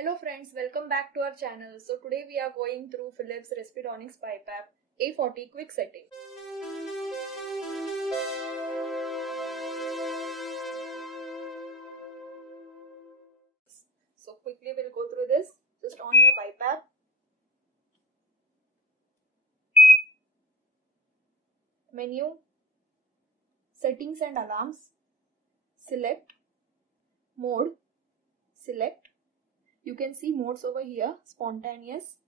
Hello friends, welcome back to our channel. So today we are going through Philips Respironics BiPAP A40 quick setting. So quickly we'll go through this. Just on your BiPAP. Menu, settings and alarms, select, mode, select. You can see modes over here, spontaneous.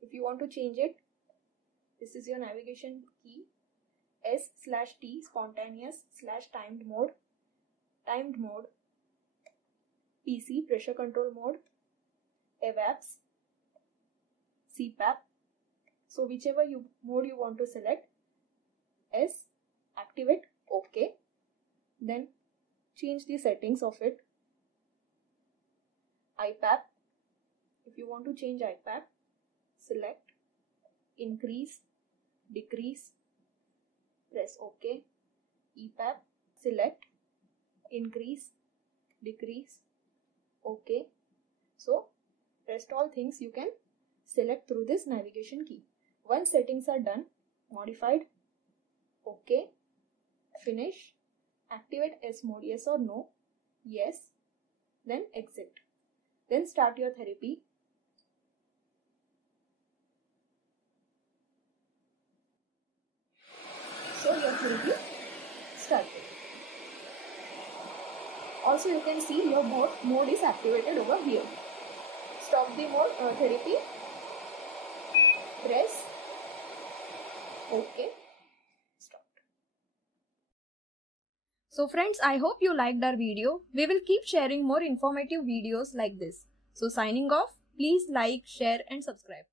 If you want to change it, this is your navigation key, S/T, spontaneous / timed mode, PC, pressure control mode, EVAPS, CPAP. So whichever mode you want to select, S, activate, OK. Then change the settings of it. IPAP. If you want to change IPAP, select, increase, decrease, press OK. EPAP, select, increase, decrease, OK. So rest all things you can select through this navigation key. Once settings are done, modified, OK, finish, activate S mode, yes or no, yes, then exit. Then start your therapy. So your therapy started. Also you can see your mode is activated over here. Stop the mode therapy. Press OK. Stopped. So friends, I hope you liked our video. We will keep sharing more informative videos like this. So signing off, please like, share and subscribe.